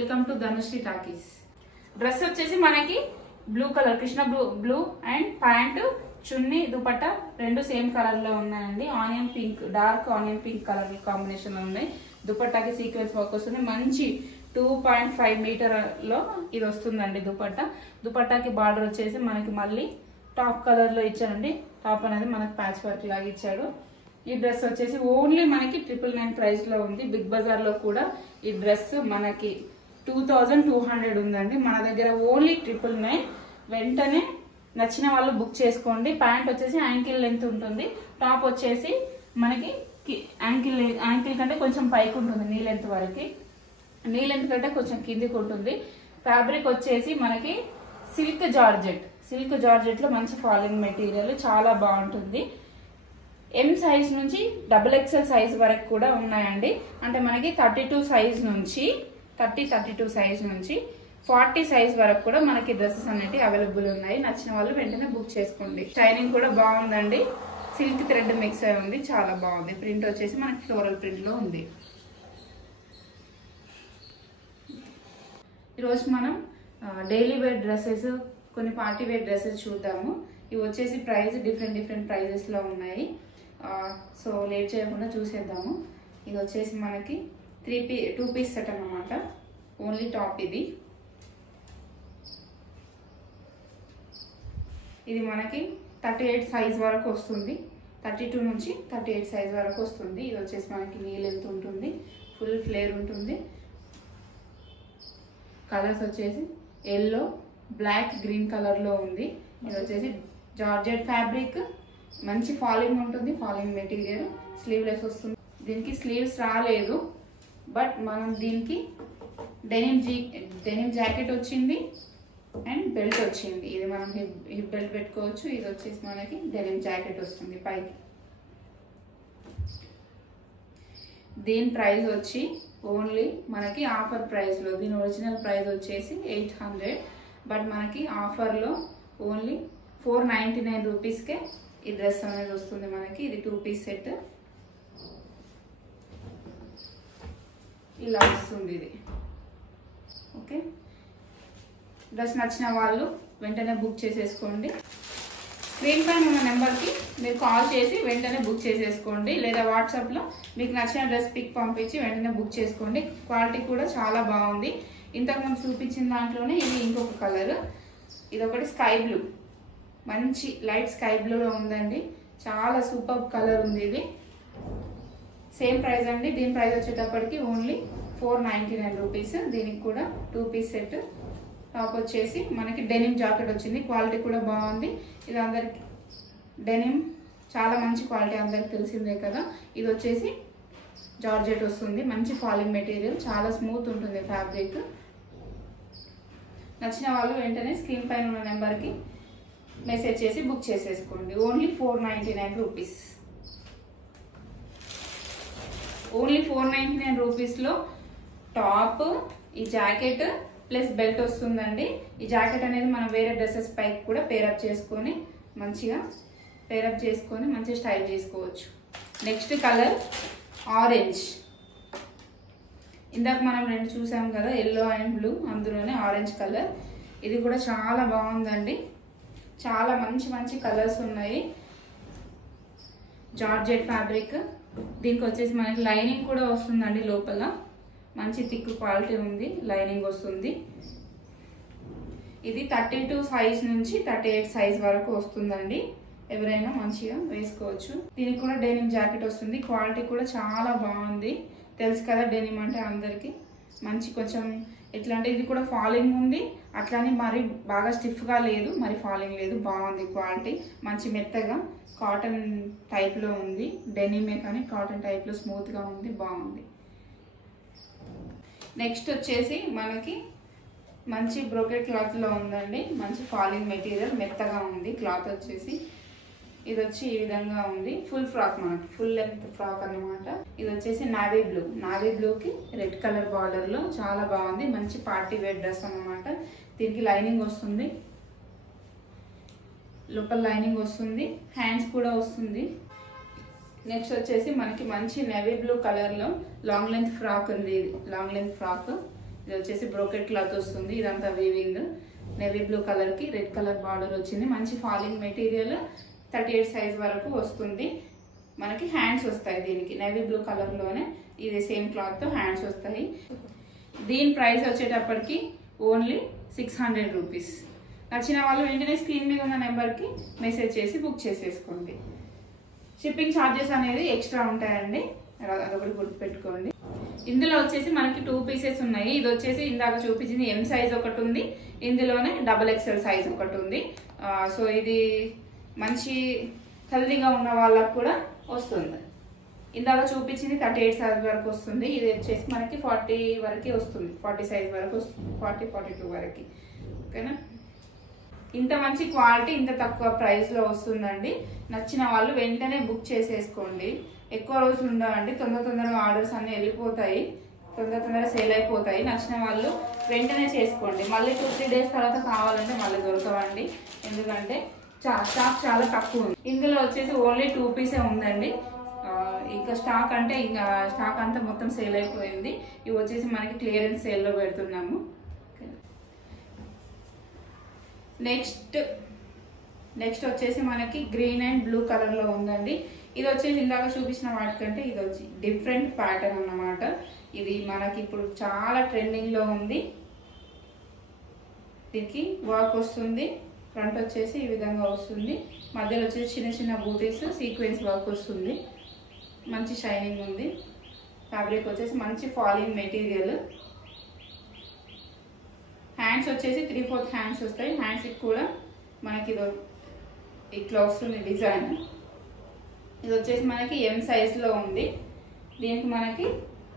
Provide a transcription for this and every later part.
Welcome to Dhanushree talkies. Dress వచ్చేసి మనకి blue colour, Krishna blue and pant, చున్నీ, దుపట్టా రెండు సేమ్ కలర్ లో ఉన్నాయండి. Onion pink, dark onion pink colour combination లో ఉన్నాయి. దుపట్టాకి సీక్వెన్స్ వర్క్ వస్తుంది. మంచి 2.5 మీటర్ లో ఇది వస్తుందండి దుపట్టా. దుపట్టాకి బార్డర్ వచ్చేసి మనకి మళ్ళీ టాప్ కలర్ లో ఇచ్చాడండి. టాప్ అనేది మనకి ప్యాచ్ వర్క్ లాగా ఇచ్చాడు. ఈ డ్రెస్ వచ్చేసి ఓన్లీ మనకి 999 ప్రైస్ లో ఉంది. బిగ్ బజార్ లో కూడా ఈ డ్రెస్ మనకి 2200 ఉందండి. మన దగ్గర ఓన్లీ 999. వెంటనే నచ్చిన వాళ్ళు బుక్ చేసుకోండి. ప్యాంట్ వచ్చేసి యాంకిల్ లెంత్ ఉంటుంది. టాప్ వచ్చేసి మనకి యాంకిల్ కంటే కొంచెం పైకి ఉంటుంది, నీ లెంత్ వరకు. నీ లెంత్ కంటే కొంచెం కిందికి ఉంటుంది. ఫ్యాబ్రిక్ వచ్చేసి మనకి సిల్క్ జార్జెట్ లో మంచి ఫాలింగ్ మెటీరియల్, చాలా బాగుంటుంది. ఎం సైజ్ నుంచి XXL సైజ్ వరకు కూడా ఉన్నాయండి. అంటే మనకి 32 సైజ్ నుంచి 32 సైజ్ నుంచి 40 సైజ్ వరకు కూడా మనకి డ్రెస్సెస్ అనేవి అవైలబుల్ ఉన్నాయి. నచ్చిన వాళ్ళు వెంటనే బుక్ చేసుకోండి. షైనింగ్ కూడా బాగుందండి. సిల్క్ థ్రెడ్ మిక్స్ అయి ఉంది, చాలా బాగుంది. ప్రింట్ వచ్చేసి మనకి ఫ్లోరల్ ప్రింట్ లో ఉంది. ఈరోజు మనం డైలీ వేర్ డ్రెస్సెస్, కొన్ని పార్టీ వేర్ డ్రెస్సెస్ చూద్దాము. ఇవి వచ్చేసి ప్రైస్ డిఫరెంట్ ప్రైజెస్ లో ఉన్నాయి. సో లేట్ చేయకుండా చూసేద్దాము. ఇది వచ్చేసి మనకి 2 పీస్ సెట్ అన్నమాట. ఓన్లీ టాప్ ఇది మనకి 38 సైజ్ వరకు వస్తుంది. 32 నుంచి 38 సైజ్ వరకు వస్తుంది. ఇది వచ్చేసి మనకి నీ లెంత్ ఉంటుంది, ఫుల్ ఫ్లేర్ ఉంటుంది. కలర్స్ వచ్చేసి ఎల్లో, బ్లాక్, గ్రీన్ కలర్ లో ఉంది. ఇది వచ్చేసి జార్జెట్ ఫ్యాబ్రిక్, మంచి ఫాలింగ్ ఉంటుంది, ఫాలింగ్ మెటీరియల్. స్లీవ్లెస్ వస్తుంది. దీనికి స్లీవ్స్ రాలేదు, బట్ మనం దీనికి డెనిమ్ జాకెట్ వచ్చింది అండ్ బెల్ట్ వచ్చింది. ఇది మనం హిప్ బెల్ట్ పెట్టుకోవచ్చు. ఇది వచ్చేసి మనకి డెనిమ్ జాకెట్ వస్తుంది పైకి. దీని ప్రైస్ వచ్చి ఓన్లీ మనకి ఆఫర్ ప్రైస్ లో, దీని ఒరిజినల్ ప్రైస్ వచ్చేసి 800, బట్ మనకి ఆఫర్ లో ఓన్లీ 499 రూపీస్కే ఈ డ్రెస్ అనేది వస్తుంది మనకి. ఇది 2 పీస్ సెట్ ఇలా వస్తుంది ఇది. ఓకే, డ్రెస్ నచ్చిన వాళ్ళు వెంటనే బుక్ చేసేసుకోండి. స్క్రీన్ పైన ఉన్న నెంబర్కి మీరు కాల్ చేసి వెంటనే బుక్ చేసేసుకోండి, లేదా వాట్సాప్లో మీకు నచ్చిన డ్రెస్ పిక్ పంపించి వెంటనే బుక్ చేసుకోండి. క్వాలిటీ కూడా చాలా బాగుంది. ఇంతకుముందు చూపించిన దాంట్లోనే ఇది ఇంకొక కలర్. ఇది ఒకటి స్కై బ్లూ, మంచి లైట్ స్కై బ్లూలో ఉందండి. చాలా సూపర్ కలర్ ఉంది. ఇది సేమ్ ప్రైస్ అండి. దీని ప్రైస్ వచ్చేటప్పటికి ఓన్లీ 499 రూపీస్. దీనికి కూడా 2 పీస్ సెట్. టాప్ వచ్చేసి మనకి డెనిమ్ జాకెట్ వచ్చింది. క్వాలిటీ కూడా బాగుంది. ఇది అందరికి డెనిమ్ చాలా మంచి క్వాలిటీ, అందరికి తెలిసిందే కదా. ఇది వచ్చేసి జార్జెట్ వస్తుంది, మంచి ఫాలింగ్ మెటీరియల్, చాలా స్మూత్ ఉంటుంది ఫ్యాబ్రిక్. నచ్చిన వాళ్ళు వెంటనే స్క్రీన్ పైన ఉన్న నెంబర్కి మెసేజ్ చేసి బుక్ చేసేసుకోండి. Only 499 rupees. ఓన్లీ 499 రూపీస్లో టాప్, ఈ జాకెట్ ప్లస్ బెల్ట్ వస్తుందండి. ఈ జాకెట్ అనేది మనం వేరే డ్రెస్సెస్ పైకి కూడా పేరప్ చేసుకొని మంచిగా మంచిగా స్టైల్ చేసుకోవచ్చు. Next colour orange. ఇందాక మనం 2 చూసాం కదా, ఎల్లో అండ్ బ్లూ, అందులోనే ఆరెంజ్ కలర్. ఇది కూడా చాలా బాగుందండి. చాలా మంచి కలర్స్ ఉన్నాయి. Georgette fabric. దీనికి వచ్చేసి మనకి లైనింగ్ కూడా వస్తుందండి. లోపల మంచి థిక్ క్వాలిటీ ఉంది, లైనింగ్ వస్తుంది. ఇది 32 సైజ్ నుంచి 38 సైజ్ వరకు వస్తుందండి. ఎవరైనా మంచిగా వేసుకోవచ్చు. దీనికి కూడా డెనిమ్ జాకెట్ వస్తుంది. క్వాలిటీ కూడా చాలా బాగుంది. తెలుసు కదా డెనిమ్ అంటే అందరికి మంచి, కొంచెం ఎట్లా అంటే ఇది కూడా ఫాలింగ్ ఉంది, అట్లానే మరి బాగా స్టిఫ్గా లేదు, మరి ఫాలింగ్ లేదు. బాగుంది క్వాలిటీ, మంచి మెత్తగా కాటన్ టైప్లో ఉంది. డెనిమే కానీ కాటన్ టైప్లో స్మూత్గా ఉంది, బాగుంది. నెక్స్ట్ వచ్చేసి మనకి మంచి బ్రోకెట్ క్లాత్లో ఉందండి. మంచి ఫాలింగ్ మెటీరియల్, మెత్తగా ఉంది క్లాత్ వచ్చేసి. ఇది వచ్చి ఈ విధంగా ఉంది. ఫుల్ ఫ్రాక్, మనకి ఫుల్ లెంత్ ఫ్రాక్ అన్నమాట. ఇది వచ్చేసి నావీ బ్లూకి రెడ్ కలర్ బార్డర్ లో చాలా బాగుంది. మంచి పార్టీ వేర్ డ్రెస్ అన్నమాట. దీనికి లైనింగ్ వస్తుంది, లోపల లైనింగ్ వస్తుంది, హ్యాండ్స్ కూడా వస్తుంది. నెక్స్ట్ వచ్చేసి మనకి మంచి నేవీ బ్లూ కలర్ లో లాంగ్ లెంత్ ఫ్రాక్ ఉంది. లాంగ్ లెంత్ ఫ్రాక్ ఇది వచ్చేసి బ్రోకెట్ క్లాత్ వస్తుంది, ఇదంతా వీవింగ్. నేవీ బ్లూ కలర్కి రెడ్ కలర్ బార్డర్ వచ్చింది. మంచి ఫాలింగ్ మెటీరియల్, 38 సైజ్ వరకు వస్తుంది. మనకి హ్యాండ్స్ వస్తాయి దీనికి, నేవీ బ్లూ కలర్లోనే ఇది సేమ్ క్లాత్తో హ్యాండ్స్ వస్తాయి. దీని ప్రైస్ వచ్చేటప్పటికి ఓన్లీ 600 రూపీస్. నచ్చిన వాళ్ళు వెంటనే స్క్రీన్ మీద ఉన్న నెంబర్కి మెసేజ్ చేసి బుక్ చేసేసుకోండి. షిప్పింగ్ ఛార్జెస్ అనేది ఎక్స్ట్రా ఉంటాయండి, అదొకటి గుర్తుపెట్టుకోండి. ఇందులో వచ్చేసి మనకి 2 పీసెస్ ఉన్నాయి. ఇది వచ్చేసి ఇందాక చూపించింది M సైజ్ ఒకటి ఉంది, ఇందులోనే XXL సైజ్ ఒకటి ఉంది. సో ఇది మంచి హెల్దీగా ఉన్న వాళ్ళకు కూడా వస్తుంది. ఇందాక చూపించింది 38 సైజ్ వరకు వస్తుంది, ఇది వచ్చేసి మనకి 40 వరకు వస్తుంది, 40 సైజ్ వరకు వస్తుంది, 40-42 వరకు. ఓకేనా? ఇంత మంచి క్వాలిటీ ఇంత తక్కువ ప్రైస్లో వస్తుందండి. నచ్చిన వాళ్ళు వెంటనే బుక్ చేసేసుకోండి. ఎక్కువ రోజులు ఉండవండి, తొందరగా ఆర్డర్స్ అన్నీ వెళ్ళిపోతాయి, తొందరగా సేల్ అయిపోతాయి. నచ్చిన వాళ్ళు వెంటనే చేసుకోండి. మళ్ళీ 2-3 డేస్ తర్వాత కావాలంటే మళ్ళీ దొరకవండి, ఎందుకంటే స్టాక్ చాలా తక్కువ ఉంది. ఇందులో వచ్చేసి ఓన్లీ 2 పీసే ఉందండి. ఇంకా స్టాక్ అంటే ఇంకా స్టాక్ అంతా మొత్తం సేల్ అయిపోయింది. ఇవి వచ్చేసి మనకి క్లియరెన్స్ సేల్లో పెడుతున్నాము. నెక్స్ట్ వచ్చేసి మనకి గ్రీన్ అండ్ బ్లూ కలర్లో ఉందండి. ఇది వచ్చేసి ఇందాక చూపించిన వాటికంటే ఇది వచ్చి డిఫరెంట్ ప్యాటర్న్ అన్నమాట. ఇది మనకి ఇప్పుడు చాలా ట్రెండింగ్లో ఉంది. దీనికి వర్క్ వస్తుంది, ఫ్రంట్ వచ్చేసి ఈ విధంగా వస్తుంది, మధ్యలో వచ్చేసి చిన్న చిన్న బూటీస్ సీక్వెన్స్ వర్క్ వస్తుంది. మంచి షైనింగ్ ఉంది. ఫ్యాబ్రిక్ వచ్చేసి మంచి ఫాలింగ్ మెటీరియల్. హ్యాండ్స్ వచ్చేసి 3/4 హ్యాండ్స్ వస్తాయి. హ్యాండ్స్కి కూడా మనకి ఇట్లా వస్తుంది డిజైన్. ఇది వచ్చేసి మనకి M సైజ్లో ఉంది. దీనికి మనకి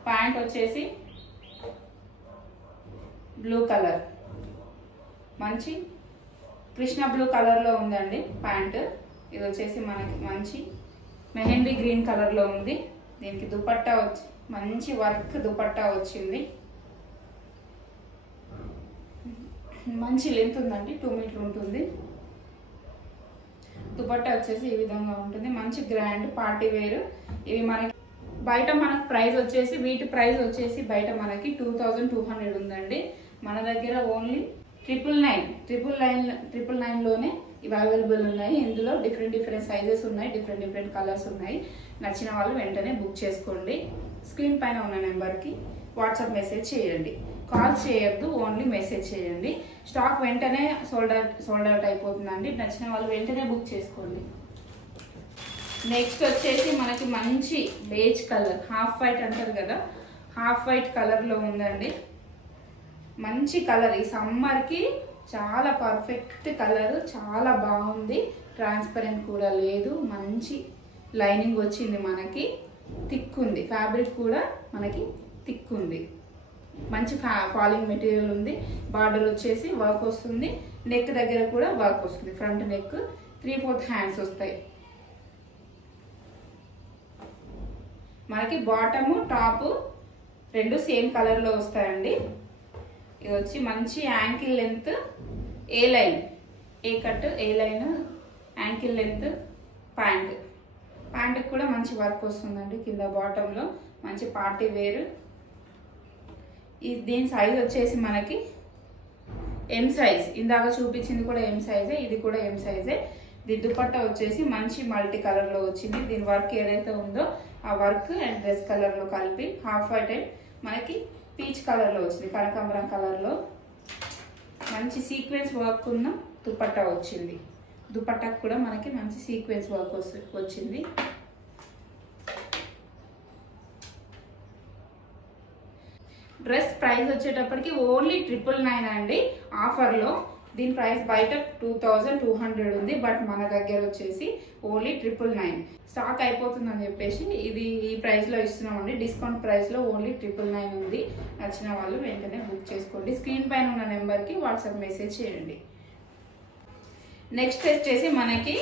ప్యాంట్ వచ్చేసి బ్లూ కలర్, మంచి కృష్ణ బ్లూ కలర్లో ఉందండి ప్యాంట్. ఇది వచ్చేసి మనకి మంచి మెహందీ గ్రీన్ కలర్లో ఉంది. దీనికి దుపట్టా వచ్చి మంచి వర్క్ దుపట్టా వచ్చింది. మంచి లెంత్ ఉందండి, 2 మీటర్ ఉంటుంది. దుపట్టా వచ్చేసి ఈ విధంగా ఉంటుంది. మంచి గ్రాండ్ పార్టీ వేర్. ఇవి మనకి బయట మనకు ప్రైస్ వచ్చేసి, వీటి ప్రైస్ వచ్చేసి బయట మనకి 2200 ఉందండి. మన దగ్గర ఓన్లీ 999లోనే ఇవి అవైలబుల్ ఉన్నాయి. ఇందులో డిఫరెంట్ సైజెస్ ఉన్నాయి, డిఫరెంట్ కలర్స్ ఉన్నాయి. నచ్చిన వాళ్ళు వెంటనే బుక్ చేసుకోండి. స్క్రీన్ పైన ఉన్న నెంబర్కి వాట్సాప్ మెసేజ్ చేయండి, కాల్ చేయొద్దు, ఓన్లీ మెసేజ్ చేయండి. స్టాక్ వెంటనే సోల్డ్ అవుట్ అయిపోతుందండి. నచ్చిన వాళ్ళు వెంటనే బుక్ చేసుకోండి. నెక్స్ట్ వచ్చేసి మనకి మంచి బేజ్ కలర్, హాఫ్ వైట్ అంటారు కదా, హాఫ్ వైట్ కలర్లో ఉందండి. మంచి కలర్, ఈ సమ్మర్కి చాలా పర్ఫెక్ట్ కలర్, చాలా బాగుంది. ట్రాన్స్పరెంట్ కూడా లేదు, మంచి లైనింగ్ వచ్చింది, మనకి థిక్ ఉంది. ఫ్యాబ్రిక్ కూడా మనకి థిక్ ఉంది. మంచి ఫాలింగ్ మెటీరియల్ ఉంది. బార్డర్ వచ్చేసి వర్క్ వస్తుంది, నెక్ దగ్గర కూడా వర్క్ వస్తుంది. ఫ్రంట్ నెక్ 3/4 హ్యాండ్స్ వస్తాయి. మనకి బాటము టాప్ రెండు సేమ్ కలర్లో వస్తాయండి. ఇది వచ్చి మంచి యాంకిల్ లెంత్, ఏ లైన్, ఏ కట్, ఏ లైన్, యాంకిల్ లెంత్ ప్యాంట్కి కూడా మంచి వర్క్ వస్తుందండి. కింద బాటంలో మంచి పార్టీ వేర్. దీని సైజ్ వచ్చేసి మనకి M సైజ్. ఇందాక చూపించింది కూడా M సైజే, ఇది కూడా M సైజే. దీని దుపట్టా వచ్చేసి మంచి మల్టీ కలర్లో వచ్చింది. దీని వర్క్ ఏదైతే ఉందో ఆ వర్క్ అండ్ డ్రెస్ కలర్లో కలిపి హాఫ్ వైట్ అండ్ మనకి పీచ్ కలర్లో వచ్చింది, కనకాంబరం కలర్లో మంచి సీక్వెన్స్ వర్క్ ఉన్న దుపట్టా వచ్చింది. దుపట్టాకు కూడా మనకి మంచి సీక్వెన్స్ వర్క్ వచ్చింది. డ్రెస్ ప్రైస్ వచ్చేటప్పటికి ఓన్లీ 999 అండి ఆఫర్లో. దీని ప్రైస్ బయట 2200 ఉంది, బట్ మన దగ్గర వచ్చేసి ఓన్లీ 999. స్టాక్ అయిపోతుందని చెప్పేసి ఇది ఈ ప్రైస్లో ఇస్తున్నామండి. డిస్కౌంట్ ప్రైస్లో ఓన్లీ 999 ఉంది. నచ్చిన వాళ్ళు వెంటనే బుక్ చేసుకోండి. స్క్రీన్ పైన ఉన్న నెంబర్కి వాట్సాప్ మెసేజ్ చేయండి. నెక్స్ట్ వచ్చేసి మనకి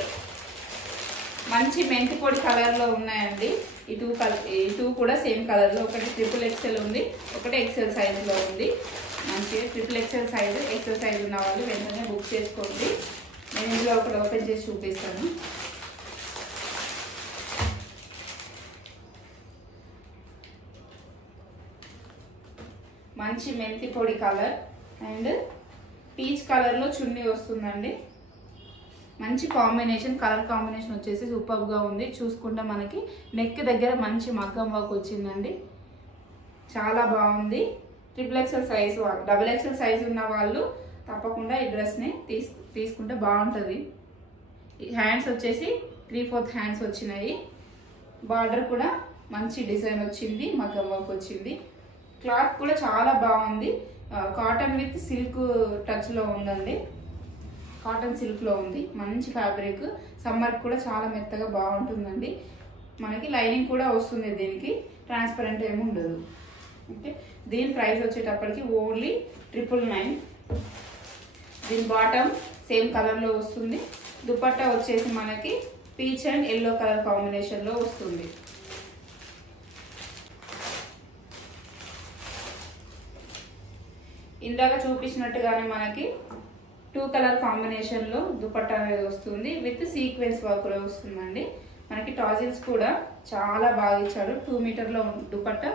మంచి మెంతి పొడి కలర్లో ఉన్నాయండి. ఈ టూ కూడా సేమ్ కలర్లో, ఒకటి XXL ఉంది, ఒకటి XL సైజులో ఉంది. మంచి XXL సైజు, XL సైజు ఉన్న వాళ్ళు వెంటనే బుక్ చేసుకోండి. నేను ఇందులో ఒకటి ఓపెన్ చేసి చూపిస్తాను. మంచి మెంతి పొడి కలర్ అండ్ పీచ్ కలర్లో చున్నీ వస్తుందండి. మంచి కాంబినేషన్, కలర్ కాంబినేషన్ వచ్చేసి సూపర్గా ఉంది. చూసుకుంటే మనకి నెక్ దగ్గర మంచి మగ్గం వర్క్ వచ్చిందండి, చాలా బాగుంది. XXL సైజ్ వాళ్ళు, XXL సైజ్ ఉన్న వాళ్ళు తప్పకుండా ఈ డ్రెస్ని తీసుకుంటే బాగుంటుంది. హ్యాండ్స్ వచ్చేసి 3/4 హ్యాండ్స్ వచ్చినాయి. బార్డర్ కూడా మంచి డిజైన్ వచ్చింది, మగ్గం వర్క్ వచ్చింది. క్లాత్ కూడా చాలా బాగుంది. కాటన్ విత్ సిల్క్ టచ్లో ఉందండి, కాటన్ సిల్క్లో ఉంది. మంచి ఫ్యాబ్రిక్, సమ్మర్కి కూడా చాలా మెత్తగా బాగుంటుందండి. మనకి లైనింగ్ కూడా వస్తుంది, దీనికి ట్రాన్స్పరెంట్ ఏమి ఉండదు. ఓకే, దీని ప్రైస్ వచ్చేటప్పటికి ఓన్లీ 999. దీని బాటమ్ సేమ్ కలర్లో వస్తుంది. దుపట్టా వచ్చేసి మనకి పీచ్ అండ్ ఎల్లో కలర్ కాంబినేషన్లో వస్తుంది. ఇందాక చూపించినట్టుగానే మనకి 2 కలర్ కాంబినేషన్లో దుపట్టా అనేది వస్తుంది, విత్ సీక్వెన్స్ వర్క్లో వస్తుందండి. మనకి టాజిల్స్ కూడా చాలా బాగా ఇచ్చాడు. 2 మీటర్లో దుపట్టా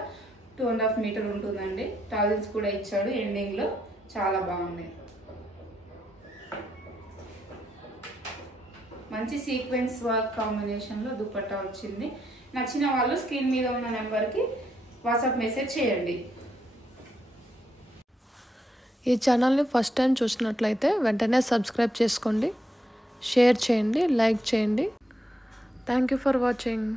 2.5 మీటర్ ఉంటుందండి. టాజిల్స్ కూడా ఇచ్చాడు ఎండింగ్లో, చాలా బాగున్నాయి. మంచి సీక్వెన్స్ వర్క్ కాంబినేషన్లో దుపట్టా వచ్చింది. నచ్చిన వాళ్ళు స్క్రీన్ మీద ఉన్న నెంబర్కి వాట్సాప్ మెసేజ్ చేయండి. ఈ ఛానల్ని ఫస్ట్ టైం చూసినట్లయితే వెంటనే సబ్స్క్రైబ్ చేసుకోండి, షేర్ చేయండి, లైక్ చేయండి. Thank you for watching.